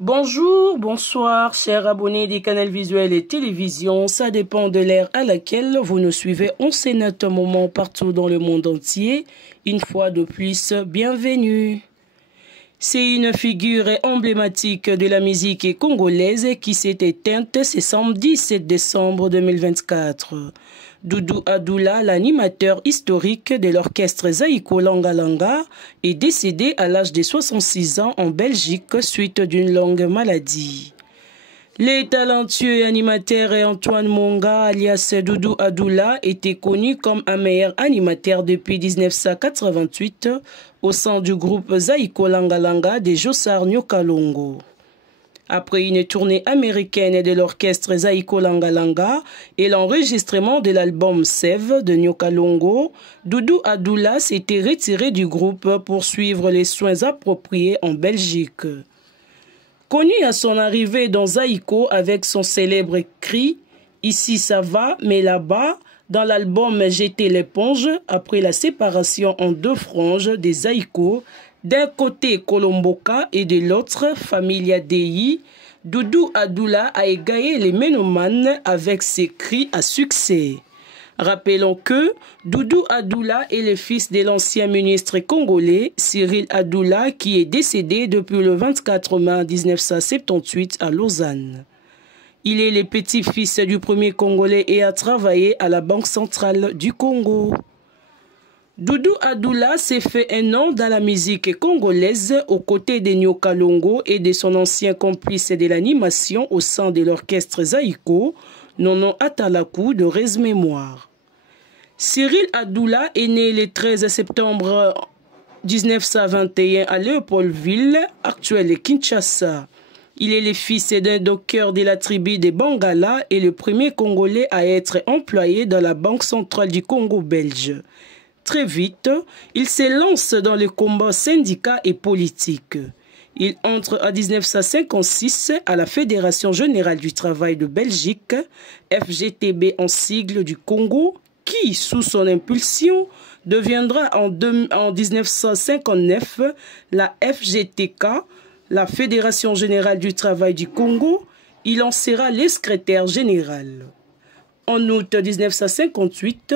Bonjour, bonsoir, chers abonnés des canaux visuels et télévision. Ça dépend de l'ère à laquelle vous nous suivez. On s'énote un moment partout dans le monde entier. Une fois de plus, bienvenue. C'est une figure emblématique de la musique congolaise qui s'est éteinte ce samedi 7 décembre 2024. Doudou Adoula, l'animateur historique de l'orchestre Zaïko Langa Langa, est décédé à l'âge de 66 ans en Belgique suite d'une longue maladie. Le talentueux animateur Antoine Monga, alias Doudou Adoula, était connu comme un meilleur animateur depuis 1988 au sein du groupe Zaïko Langa Langa de Jossar Nyokalongo. Après une tournée américaine de l'orchestre Zaïko Langa Langa et l'enregistrement de l'album Sève de Nyokalongo, Doudou Adoula s'était retiré du groupe pour suivre les soins appropriés en Belgique. Connu à son arrivée dans Zaïko avec son célèbre cri « Ici ça va, mais là-bas », dans l'album « Jeter l'éponge » après la séparation en deux franges des Zaïko, d'un côté Kolomboka et de l'autre Familia Dei, Doudou Adoula a égayé les mélomanes avec ses cris à succès. Rappelons que Doudou Adoula est le fils de l'ancien ministre congolais Cyril Adoula qui est décédé depuis le 24 mai 1978 à Lausanne. Il est le petit-fils du premier Congolais et a travaillé à la Banque centrale du Congo. Doudou Adoula s'est fait un nom dans la musique congolaise aux côtés de Nyokalongo et de son ancien complice de l'animation au sein de l'orchestre Zaïko, Nono Atalakou de Rez Mémoire. Cyril Adoula est né le 13 septembre 1921 à Léopoldville, actuelle Kinshasa. Il est le fils d'un docker de la tribu des Bangala et le premier Congolais à être employé dans la Banque centrale du Congo belge. Très vite, il se lance dans le combat syndicat et politique. Il entre en 1956 à la Fédération générale du travail de Belgique, FGTB en sigle du Congo, qui, sous son impulsion, deviendra en 1959 la FGTK, la Fédération générale du travail du Congo. Il en sera le secrétaire général. En août 1958,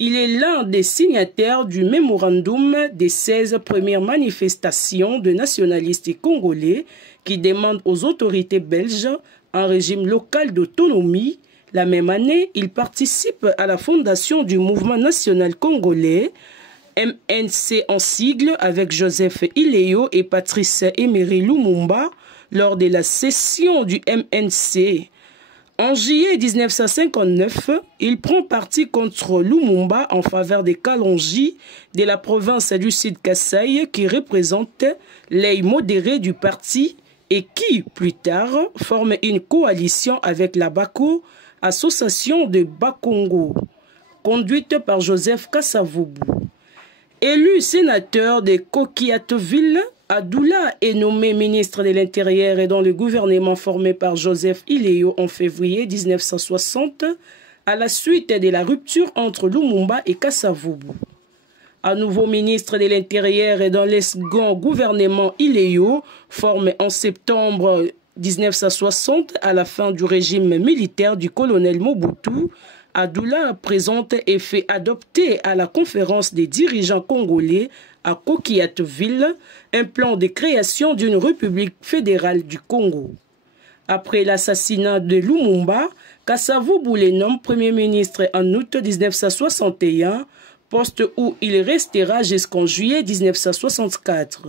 il est l'un des signataires du mémorandum des 16 premières manifestations de nationalistes congolais qui demandent aux autorités belges un régime local d'autonomie. La même année, il participe à la fondation du mouvement national congolais, MNC en sigle, avec Joseph Iléo et Patrice Emery Lumumba lors de la session du MNC. En juillet 1959, il prend parti contre Lumumba en faveur des Kalonji de la province du Sud-Kasaï qui représente l'aile modérée du parti et qui, plus tard, forme une coalition avec la BACO, association de Bakongo, conduite par Joseph Kasavubu. Élu sénateur de Kokiatoville, Adoula est nommé ministre de l'Intérieur et dans le gouvernement formé par Joseph Iléo en février 1960 à la suite de la rupture entre Lumumba et Kasavubu. À nouveau ministre de l'Intérieur et dans le second gouvernement Iléo formé en septembre 1960 à la fin du régime militaire du colonel Mobutu, Adoula présente et fait adopter à la conférence des dirigeants congolais à Kokiatoville un plan de création d'une république fédérale du Congo. Après l'assassinat de Lumumba, Kasavubu le nomme Premier ministre en août 1961, poste où il restera jusqu'en juillet 1964.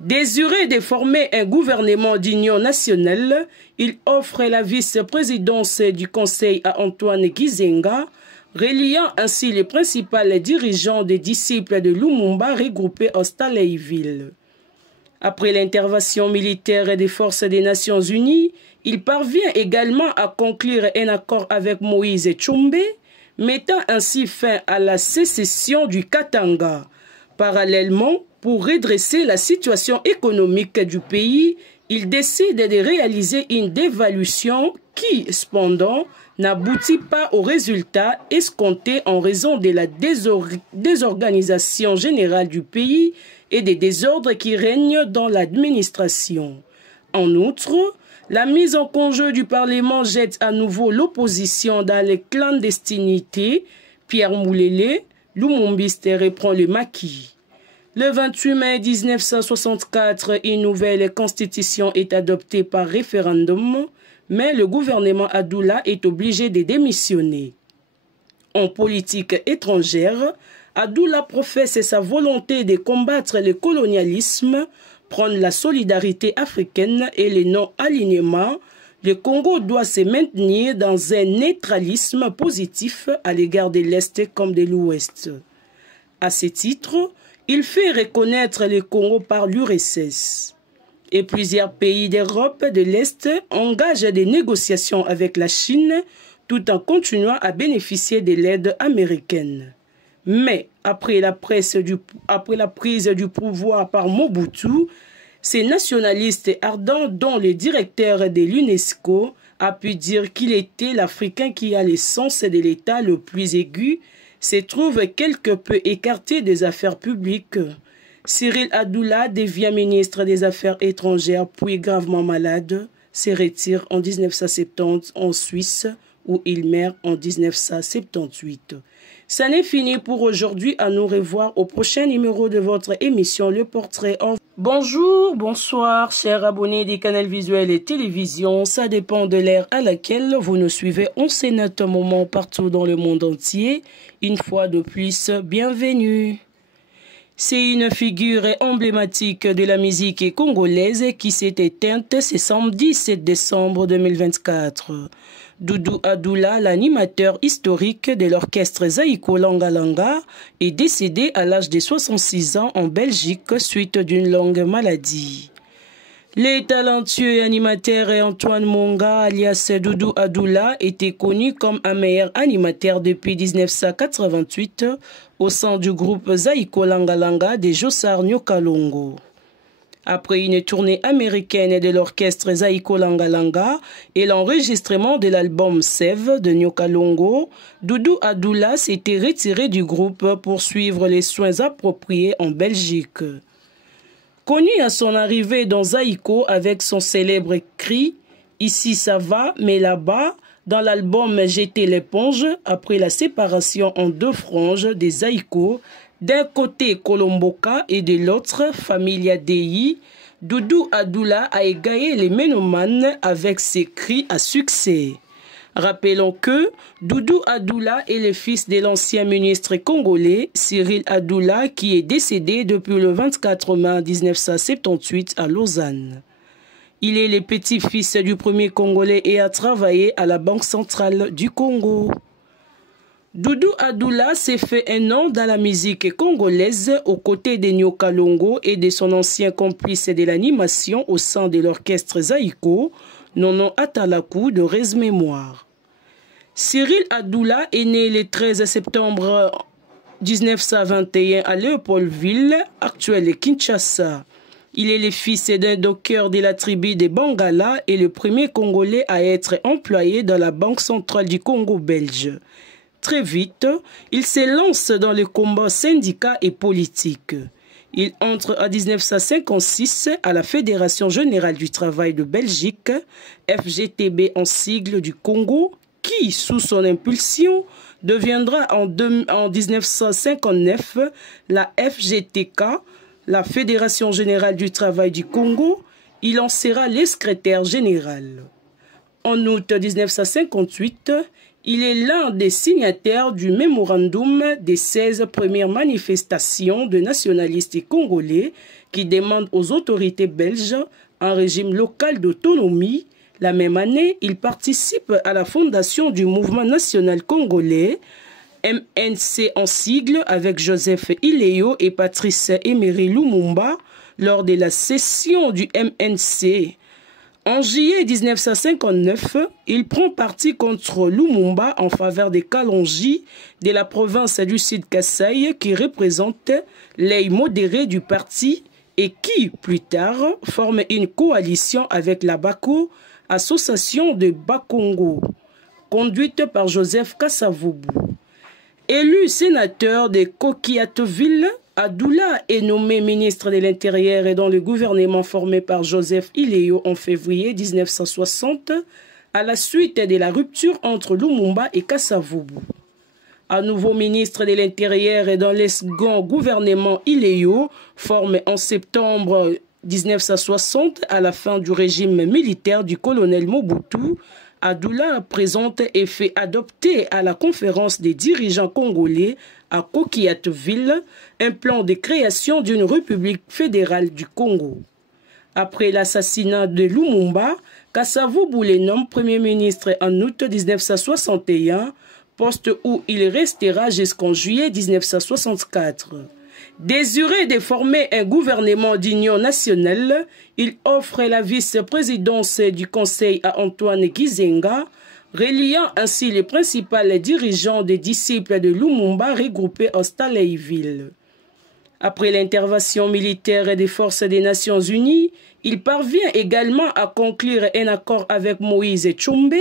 Désiré de former un gouvernement d'union nationale, il offre la vice-présidence du Conseil à Antoine Gizenga, reliant ainsi les principaux dirigeants des disciples de Lumumba regroupés à Staleiville. Après l'intervention militaire des forces des Nations Unies, il parvient également à conclure un accord avec Moïse Tshombe, mettant ainsi fin à la sécession du Katanga. Parallèlement, pour redresser la situation économique du pays, il décide de réaliser une dévaluation qui, cependant, n'aboutit pas aux résultats escomptés en raison de la désorganisation générale du pays et des désordres qui règnent dans l'administration. En outre, la mise en congé du Parlement jette à nouveau l'opposition dans les clandestinités. Pierre Moulélé, Lumumbiste reprend le maquis. Le 28 mai 1964, une nouvelle constitution est adoptée par référendum, mais le gouvernement Adoula est obligé de démissionner. En politique étrangère, Adoula professe sa volonté de combattre le colonialisme, prendre la solidarité africaine et le non-alignement. Le Congo doit se maintenir dans un neutralisme positif à l'égard de l'Est comme de l'Ouest. À ce titre, il fait reconnaître le Congo par l'URSS. Et plusieurs pays d'Europe de l'Est engagent des négociations avec la Chine tout en continuant à bénéficier de l'aide américaine. Mais après la prise du pouvoir par Mobutu, ces nationalistes ardents, dont le directeur de l'UNESCO a pu dire qu'il était l'Africain qui a le sens de l'État le plus aigu, se trouve quelque peu écarté des affaires publiques. Cyril Adoula devient ministre des Affaires étrangères puis gravement malade, se retire en 1970 en Suisse où il meurt en 1978. Ça n'est fini pour aujourd'hui. À nous revoir au prochain numéro de votre émission Le Portrait. Bonjour, bonsoir, chers abonnés des canaux visuels et télévision. Ça dépend de l'ère à laquelle vous nous suivez. On se note un moment partout dans le monde entier. Une fois de plus, bienvenue. C'est une figure emblématique de la musique congolaise qui s'est éteinte ce samedi 7 décembre 2024. Doudou Adoula, l'animateur historique de l'orchestre Zaïko Langa Langa, est décédé à l'âge de 66 ans en Belgique suite d'une longue maladie. Le talentueux animateur Antoine Monga, alias Doudou Adoula, était connu comme un meilleur animateur depuis 1988 au sein du groupe Zaïko Langa Langa de Jossar Nyokalongo. Après une tournée américaine de l'orchestre Zaïko Langa Langa et l'enregistrement de l'album Sève de Nyokalongo, Doudou Adoula s'était retiré du groupe pour suivre les soins appropriés en Belgique. Connu à son arrivée dans Zaïko avec son célèbre cri « Ici ça va, mais là-bas », dans l'album « Jeter l'éponge » après la séparation en deux franges des Zaïko, d'un côté Kolomboka et de l'autre Familia Dei, Doudou Adoula a égayé les mélomanes avec ses cris à succès. Rappelons que Doudou Adoula est le fils de l'ancien ministre congolais Cyril Adoula qui est décédé depuis le 24 mai 1978 à Lausanne. Il est le petit-fils du premier Congolais et a travaillé à la Banque centrale du Congo. Doudou Adoula s'est fait un nom dans la musique congolaise aux côtés de Nyokalongo et de son ancien complice de l'animation au sein de l'orchestre Zaïko, Nono Atalakou de Rez Mémoire. Cyril Adoula est né le 13 septembre 1921 à Léopoldville, actuelle Kinshasa. Il est le fils d'un docker de la tribu des Bangala et le premier Congolais à être employé dans la Banque centrale du Congo belge. Très vite, il se lance dans le combat syndicat et politique. Il entre en 1956 à la Fédération générale du travail de Belgique, FGTB en sigle du Congo, qui, sous son impulsion, deviendra en 1959 la FGTK, la Fédération générale du travail du Congo. Il en sera le secrétaire général. En août 1958, il est l'un des signataires du mémorandum des 16 premières manifestations de nationalistes congolais qui demandent aux autorités belges un régime local d'autonomie. La même année, il participe à la fondation du mouvement national congolais, MNC en sigle, avec Joseph Iléo et Patrice Emery Lumumba lors de la session du MNC. En juillet 1959, il prend parti contre Lumumba en faveur des Kalonji de la province du Sud-Kasaï qui représente l'œil modéré du parti et qui, plus tard, forme une coalition avec la BACO, association de Bakongo, conduite par Joseph Kasavubu. Élu sénateur de Kokiatoville Adoula est nommé ministre de l'Intérieur et dans le gouvernement formé par Joseph Iléo en février 1960 à la suite de la rupture entre Lumumba et Kasavubu. À nouveau ministre de l'Intérieur et dans le second gouvernement Iléo, formé en septembre 1960 à la fin du régime militaire du colonel Mobutu, Adoula présente et fait adopter à la conférence des dirigeants congolais à Coquilletteville un plan de création d'une république fédérale du Congo. Après l'assassinat de Lumumba, Kasavubu le nomme Premier ministre en août 1961, poste où il restera jusqu'en juillet 1964. Désiré de former un gouvernement d'union nationale, il offre la vice-présidence du Conseil à Antoine Gizenga, reliant ainsi les principaux dirigeants des disciples de Lumumba regroupés à Staleiville. Après l'intervention militaire des forces des Nations Unies, il parvient également à conclure un accord avec Moïse Tshombe,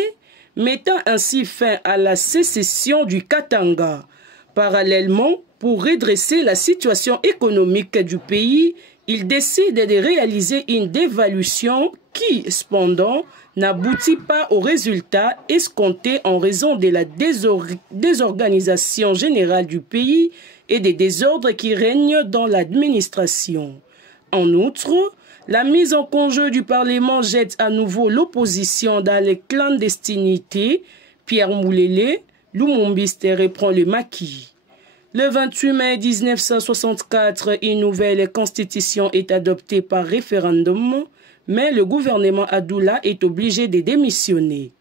mettant ainsi fin à la sécession du Katanga. Parallèlement, pour redresser la situation économique du pays, il décide de réaliser une dévaluation qui, cependant, n'aboutit pas aux résultats escomptés en raison de la désorganisation générale du pays et des désordres qui règnent dans l'administration. En outre, la mise en congé du Parlement jette à nouveau l'opposition dans les clandestinités. Pierre Moulele, Lumumbiste, reprend le maquis. Le 28 mai 1964, une nouvelle constitution est adoptée par référendum, mais le gouvernement Adoula est obligé de démissionner.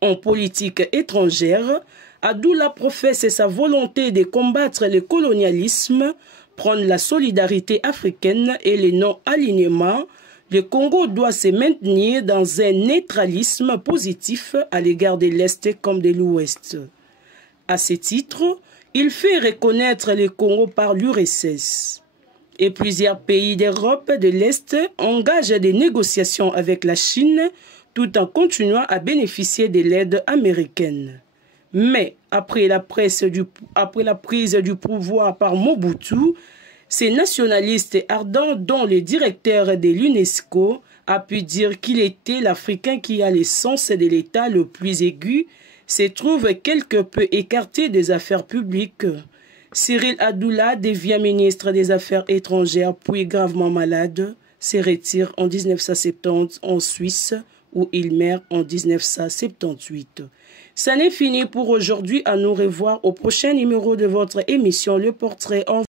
En politique étrangère, Adoula professe sa volonté de combattre le colonialisme, prendre la solidarité africaine et le non-alignement. Le Congo doit se maintenir dans un neutralisme positif à l'égard de l'Est comme de l'Ouest. À ce titre, il fait reconnaître le Congo par l'URSS. Et plusieurs pays d'Europe de l'Est engagent des négociations avec la Chine tout en continuant à bénéficier de l'aide américaine. Mais après la prise du pouvoir par Mobutu, ces nationalistes ardents dont le directeur de l'UNESCO a pu dire qu'il était l'Africain qui a le sens de l'État le plus aigu, se trouve quelque peu écarté des affaires publiques. Cyril Adoula devient ministre des Affaires étrangères puis gravement malade, se retire en 1970 en Suisse où il meurt en 1978. Ça n'est fini pour aujourd'hui. À nous revoir au prochain numéro de votre émission Le Portrait.